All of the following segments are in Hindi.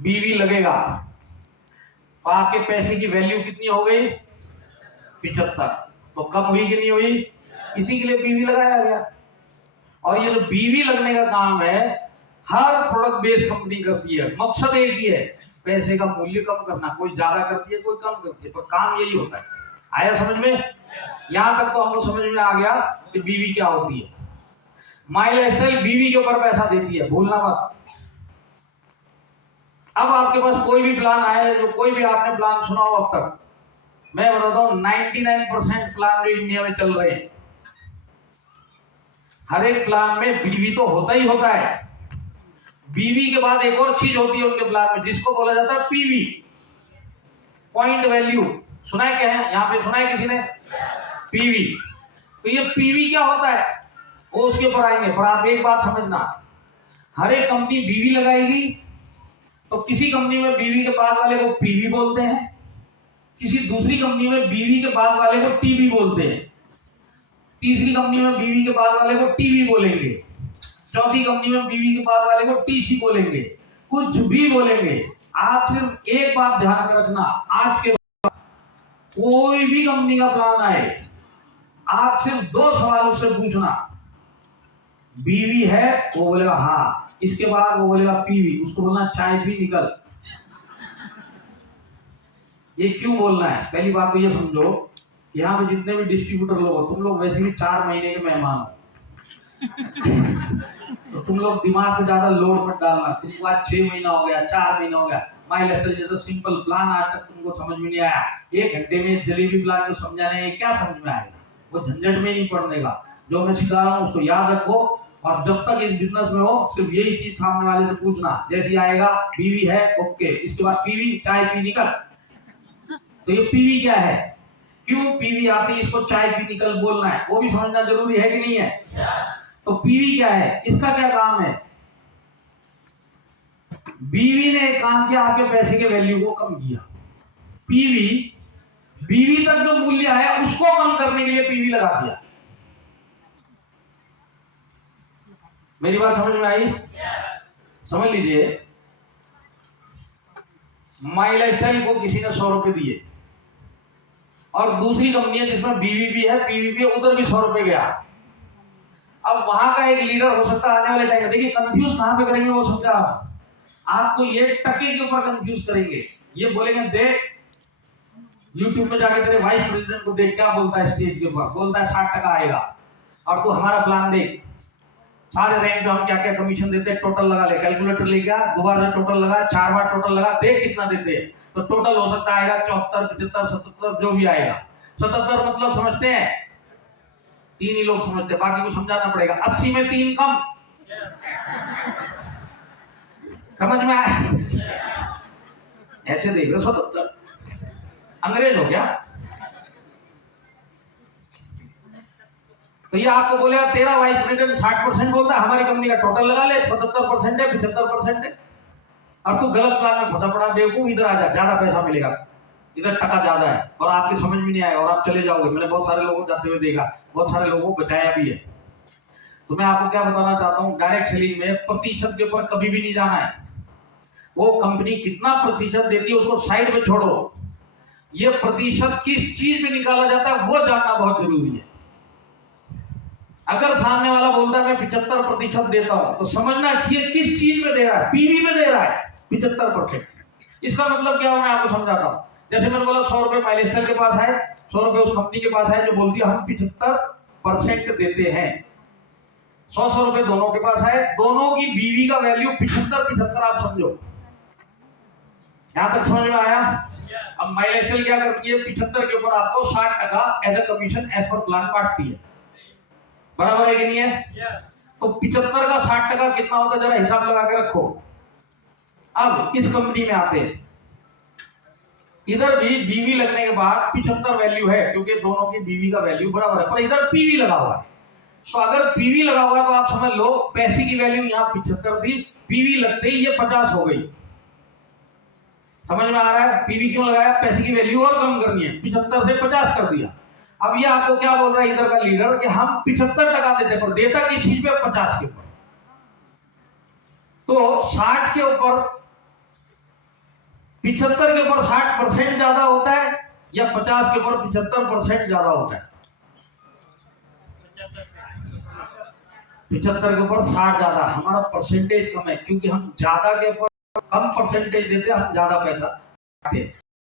बीवी लगेगा तो आपके पैसे की वैल्यू कितनी हो गई? 75। तो कम हुई कि नहीं हुई? इसी के लिए बीवी लगाया गया। और ये जो बीवी लगने का काम है हर प्रोडक्ट बेस्ड कंपनी करती है। मकसद एक ही है, पैसे का मूल्य कम करना। कोई ज्यादा करती है, कोई कम करती है, पर काम यही होता है। आया समझ में? यहां तक तो हमको समझ में आ गया कि बीवी क्या होती है। माई लाइफस्टाइल बीवी के ऊपर पैसा देती है, भूलना मत। अब आपके पास कोई भी प्लान आए, जो कोई भी आपने प्लान सुना हो अब तक, मैं बताता हूं 99% प्लान जो इंडिया में चल रहे हैं, हर एक प्लान में बीवी तो होता ही होता है। बीवी के बाद एक और चीज होती है उनके प्लान में, जिसको बोला जाता है पीवी, पॉइंट वैल्यू। सुना है क्या है? यहां पे सुना है किसी ने? पीवी। तो ये पीवी क्या होता है वो उसके ऊपर आएंगे, पर आप एक बात समझना, हर एक कंपनी बीवी लगाएगी तो किसी कंपनी में बीवी के बाद वाले को पीवी बोलते हैं, किसी दूसरी कंपनी में बीवी के बाद वाले को टीवी बोलते हैं, तीसरी कंपनी में बीवी के बाद वाले को टीवी बोलेंगे, चौथी कंपनी में बीवी के बाद वाले को टीसी बोलेंगे, कुछ भी बोलेंगे। आप सिर्फ एक बात ध्यान में रखना, आज के कोई भी कंपनी का प्लान आए, आप सिर्फ 2 सवाल उससे पूछना, बीवी है? वो बोलेगा हाँ। इसके बाद वो बोलेगा पीवी, उसको बोलना चाय पी निकल। ये क्यों बोलना है? पहली बात तो ये समझो कि यहाँ पे जितने भी डिस्ट्रीब्यूटर लोग हो, तुम लोग वैसे भी 4 महीने के मेहमान हो, तो तुम लोग दिमाग पे ज्यादा लोड मत डालना। तुमको आज 6 महीना हो गया, 4 महीना हो गया, माई लाइफस्टाइल जैसा सिंपल प्लान आज तक तुमको समझ में नहीं आया। 1 घंटे में जलेबी प्लान को समझाने में क्या समझ में आएगा? वो झंझट में नहीं पड़ने का। जो मैं सिखा रहा हूँ उसको याद रखो, और जब तक इस बिजनेस में हो सिर्फ यही चीज सामने वाले से पूछना, जैसी आएगा बीवी है ओके, इसके बाद पीवी चाय पी निकल। तो ये पीवी क्या है, क्यों पीवी आती है, इसको चाय पी निकल बोलना है, वो भी समझना जरूरी है कि नहीं है? तो पीवी क्या है, इसका क्या काम है? बीवी ने एक काम किया, आपके पैसे के वैल्यू को कम किया। पीवी बीवी तक जो मूल्य है उसको कम करने के लिए पीवी लगा दिया। मेरी बात समझ में आई? समझ लीजिए, माई लाइफस्टाइल को किसी ने 100 रुपए दिए और दूसरी कंपनी है जिसमें बीवी भी है पीवी भी है, उधर भी 100 रुपए गया। अब वहां का एक लीडर हो सकता है आने वाले टाइम में, देखिए कंफ्यूज कहां पे करेंगे वो सोचा आपको, ये टके के ऊपर कंफ्यूज करेंगे। ये बोलेंगे देख यूट्यूब में जाके तेरे वाइस प्रेसिडेंट को देख क्या बोलता है, स्टेज के ऊपर बोलता है 60% आएगा, और तू हमारा प्लान देख, सारे रैंक पे हम क्या क्या कमीशन देते हैं, टोटल लगा ले, कैलकुलेटर लेके दोबारा टोटल लगा, 4 बार टोटल लगा, देख कितना देते हैं। तो टोटल हो सकता आएगा 74, 75, 77 जो भी आएगा। 77 मतलब समझते हैं? 3 ही लोग समझते, बाकी को समझाना पड़ेगा। 80 में 3 कम, समझ में आया? ऐसे देख रहे 77 अंग्रेज हो गया। तो ये आपको बोलेगा तेरा वाइस प्रेसिडेंट 60% बोलता है, हमारी कंपनी का टोटल लगा ले 77% है, 75% है, अब तू गलत प्लान में फंसा पड़ा बेवकूफ, इधर आ जा, ज्यादा पैसा मिलेगा, इधर टका ज्यादा है, और आपके समझ में नहीं आएगा और आप चले जाओगे। मैंने बहुत सारे लोगों को जाते हुए देखा, बहुत सारे लोगों को बचाया भी है। तो मैं आपको क्या बताना चाहता हूँ, डायरेक्ट सेलिंग में प्रतिशत के ऊपर कभी भी नहीं जाना है। वो कंपनी कितना प्रतिशत देती है उसको साइड में छोड़ो, ये प्रतिशत किस चीज में निकाला जाता है वो जानना बहुत जरूरी है। अगर सामने वाला बोलता है मैं 75% देता हूं, तो समझना चाहिए किस चीज में दे रहा है, पीवी में दे रहा है 75%। इसका मतलब क्या है मैं आपको समझाता हूं। जैसे मैंने बोला 100 रुपए माइलेस्टर के पास है, 100 रुपए उस कंपनी के पास है जो बोलती है हम 75% देते हैं, 100 रुपए दोनों के पास है, दोनों की बीवी का वैल्यू 75, आप समझो। यहां तक समझ में आया? अब माइलेस्टर क्या करती है, 75 के ऊपर आपको 60% as a commission as per plan काटती है, बराबर है कि नहीं है? तो 75 का 60% कितना होता है जरा हिसाब लगा के रखो। अब इस कंपनी में आते हैं, इधर भी बीवी लगने के बाद 75 वैल्यू है क्योंकि दोनों की बीवी का वैल्यू बराबर है, पर इधर पीवी लगा हुआ है। तो अगर पीवी लगा हुआ है तो आप समझ लो पैसे की वैल्यू यहाँ 75 थी, पीवी लगते ही ये 50 हो गई। समझ में आ रहा है? पीवी क्यों लगाया? पैसे की वैल्यू और कम करनी है, 75 से 50 कर दिया। अब ये आपको क्या बोल रहा है इधर का लीडर कि हम 75% देते, पर देता किस चीज पे? 50 के ऊपर। तो 60 के ऊपर 75 के ऊपर 60% ज्यादा होता है या 50 के ऊपर 75% ज्यादा होता है? 75 के ऊपर 60 ज्यादा। हमारा परसेंटेज कम है क्योंकि हम ज्यादा के ऊपर कम परसेंटेज देते हैं, हम ज्यादा पैसा बांटते।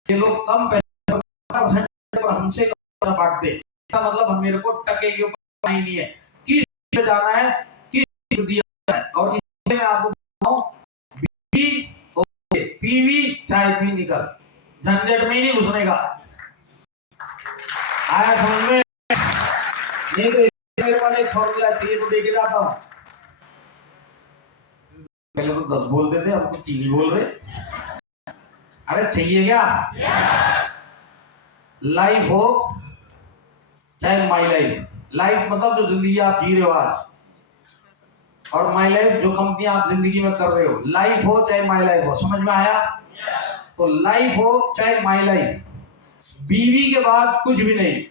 ये लोग कम पैसा परसेंटेज पर हमसे कम पैसा बांटते। इसका मतलब हम मेरे को टके के ऊपर नहीं है, किस पे जाना है, किस दिया है। और इसमें मैं आपको बताऊं, पीवी चाहे पी निकल, झंझट में नहीं घुसने का। आया समझ में? नहीं तो मेरे पास एक फॉर्मूला चाहिए तो देके जाता हूं। पहले तो 10 बोल देते, अब तो 3 ही बोल रहे। अरे चाहिए क्या? लाइफ हो चाहे माई लाइफ। लाइफ मतलब जो जिंदगी आप जी रहे हो आज, और माई लाइफ जो कंपनी आप जिंदगी में कर रहे हो। लाइफ हो चाहे माई लाइफ हो, समझ में आया? तो लाइफ हो चाहे माई लाइफ, बीवी के बाद कुछ भी नहीं।